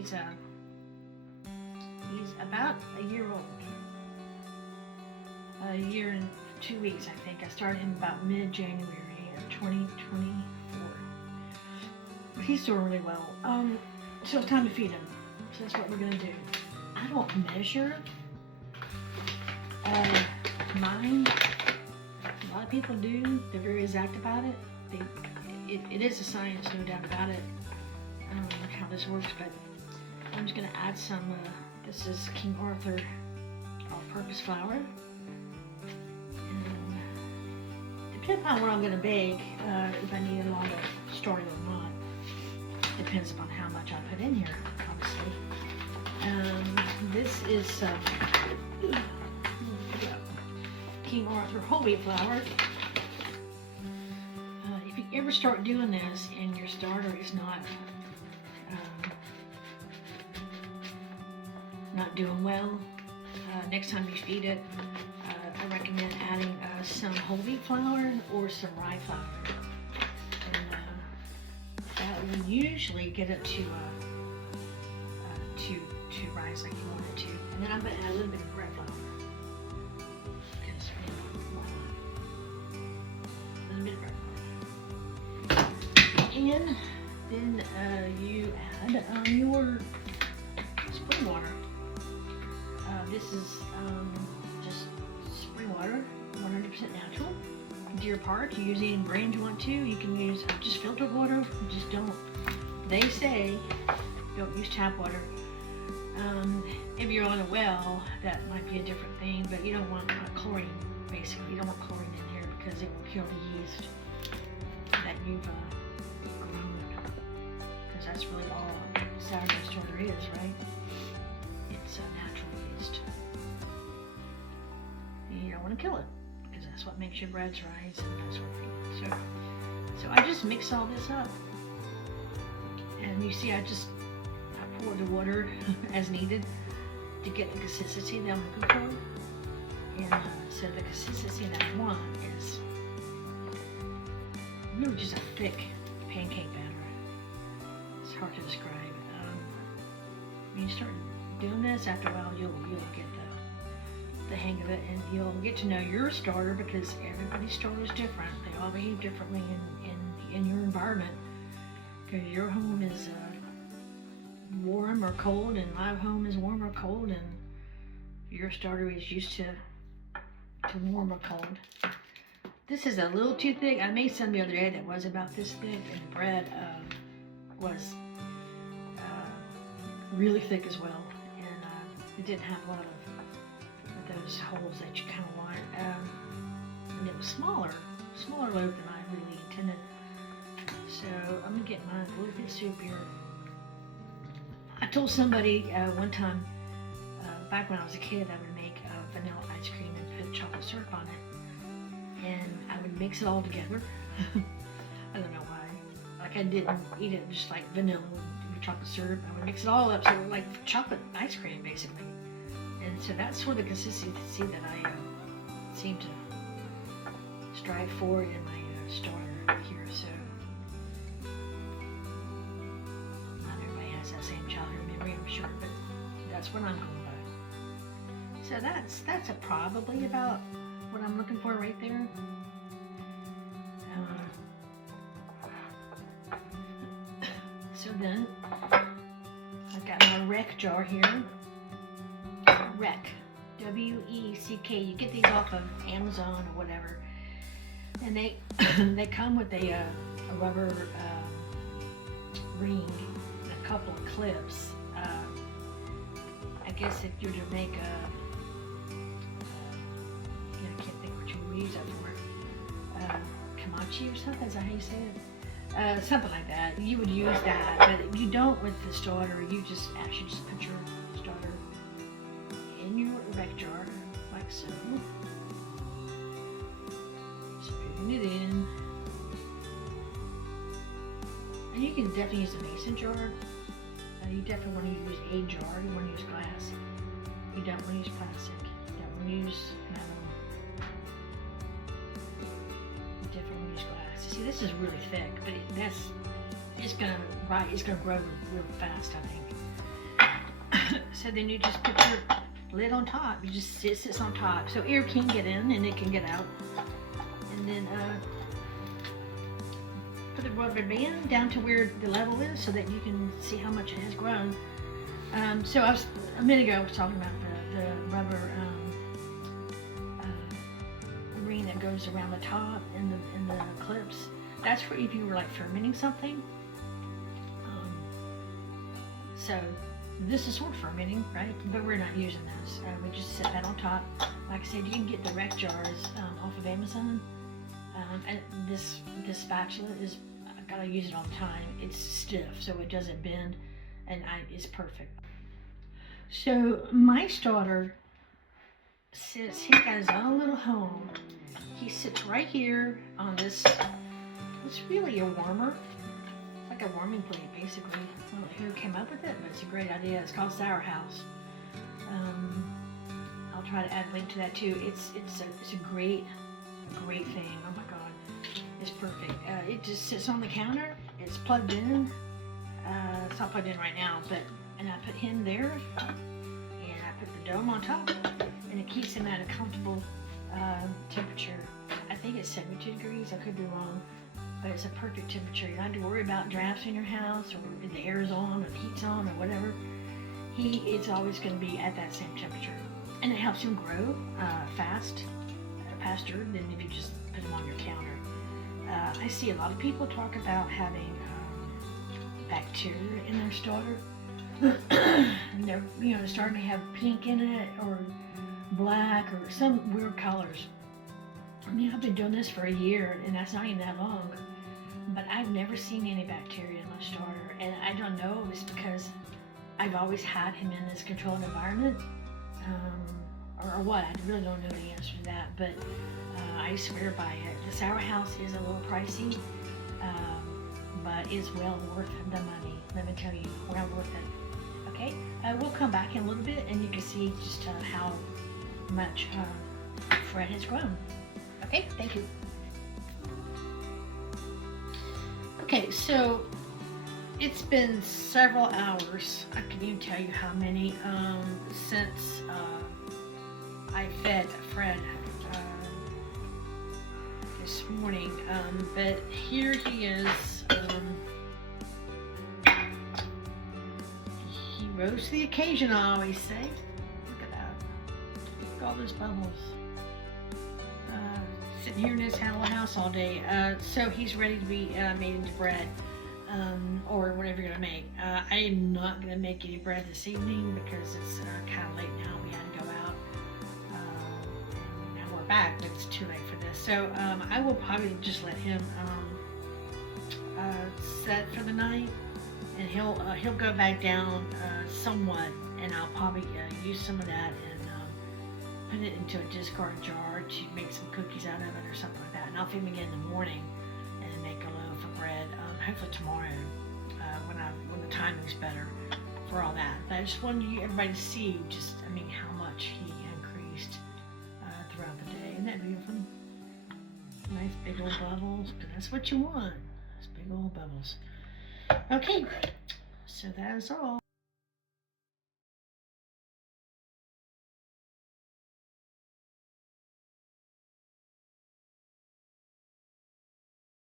He's about a year old. A year and 2 weeks, I think. I started him about mid-January of 2024. He's doing really well. So it's time to feed him. So that's what we're gonna do. I don't measure mine. A lot of people do. They're very exact about it. It is a science, no doubt about it. I don't know how this works, but I'm just gonna add some. This is King Arthur all-purpose flour. And depending on what I'm gonna bake, if I need a lot of starter or not, depends upon how much I put in here, obviously. This is King Arthur whole wheat flour. If you ever start doing this and your starter is not doing well, next time you feed it, I recommend adding some whole wheat flour or some rye flour, and that will usually get it to rise like you want it to. And then I'm going to add a little bit of bread flour. A little bit of bread flour. And then you add your spring water. This is just spring water, 100% natural. Do your part. You use any brand you want to. You can use just filtered water. Just don't. They say don't use tap water. If you're on a well, that might be a different thing, but you don't want chlorine, basically. You don't want chlorine in here because it will kill the yeast that you've grown. Because that's really all sourdough starter is, right? It's a natural yeast. You don't want to kill it because that's what makes your breads rise and that sort of thing. So I just mix all this up. And you see, I pour the water as needed to get the consistency that I'm looking for. And so the consistency that I want is really just a thick pancake batter. It's hard to describe. When you start doing this, after a while you'll get the hang of it, and you'll get to know your starter because everybody's starter is different. They all behave differently in your environment because your home is warm or cold, and my home is warm or cold, and your starter is used to warm or cold. This is a little too thick. I made some the other day that was about this thick, and the bread was really thick as well, and it didn't have a lot of those holes that you kind of want, and it was smaller loaf than I really intended. So I'm gonna get mine a little bit soupier. I told somebody one time, back when I was a kid, I would make vanilla ice cream and put chocolate syrup on it. And I would mix it all together. I don't know why. Like I didn't eat it just like vanilla with chocolate syrup. I would mix it all up so it was like chocolate ice cream basically. And so that's sort of the consistency that I seem to strive for in my starter here. So that same childhood memory, I'm sure, but that's what I'm going by. So that's probably about what I'm looking for right there. So then I've got my Wreck jar here. Wreck, W-E-C-K. You get these off of Amazon or whatever, and they come with a rubber ring. Couple of clips. I guess if you're to make I can't think what you would use that for. Kamachi or something, is that how you say it? Something like that. You would use that, but if you don't with the starter, you just actually just put your starter in your Wreck jar, like so. Just putting it in. And you can definitely use a mason jar. You definitely want to use a jar. You want to use glass. You don't want to use plastic. You don't want to use metal. You definitely want to use glass. See, this is really thick, but it's gonna grow real fast, I think. So then you just put your lid on top. You just it sits on top, so air can get in and it can get out. And then put the rubber band down to where the level is, so that you can see how much it has grown. So a minute ago I was talking about the rubber ring that goes around the top and the clips. That's for if you were like fermenting something. So this is sort of fermenting, right? But we're not using this. We just set that on top. Like I said, you can get the wreck jars off of Amazon. And this spatula is, I gotta use it all the time. It's stiff, so it doesn't bend, and it's perfect. So my starter sits, he got his own little home. He sits right here on this, it's really a warmer. Like a warming plate, basically. I don't know who came up with it, but it's a great idea. It's called Sour House. I'll try to add a link to that too. It's a great thing. Oh my god, it's perfect. It just sits on the counter. It's plugged in. It's not plugged in right now, and I put him there, and I put the dome on top, and it keeps him at a comfortable temperature. I think it's 72 degrees. I could be wrong. But it's a perfect temperature. You don't have to worry about drafts in your house, or if the air is on, or the heat's on, or whatever. It's always going to be at that same temperature. And it helps him grow faster than if you just put him on your counter. I see a lot of people talk about having bacteria in their starter. And they're starting to have pink in it, or black, or some weird colors. I mean, I've been doing this for a year, and that's not even that long. But I've never seen any bacteria in my starter, and I don't know if it's because I've always had him in this controlled environment, or what. I really don't know the answer to that, but I swear by it. The Sour House is a little pricey, but it's well worth the money. Let me tell you, well worth it. Okay, we'll come back in a little bit, and you can see just how much Fred has grown. Okay, thank you. Okay, so it's been several hours. I can't even tell you how many since I fed Fred this morning. But here he is. He rose to the occasion, I always say. Look at that. Look at all those bubbles. Sitting here in this house all day. So he's ready to be made into bread, or whatever you're gonna make. I am not gonna make any bread this evening because it's kind of late now. We had to go out, and now we're back, but it's too late for this. So I will probably just let him set for the night, and he'll go back down somewhat, and I'll probably use some of that and put it into a discard jar to make some cookies out of it or something like that. And I'll feed him again in the morning and make a loaf of bread, hopefully tomorrow, when the timing's better for all that. But I just wanted everybody to see how much he increased throughout the day. Isn't that beautiful? Nice big old bubbles, but that's what you want. Those big old bubbles. Okay, so that is all.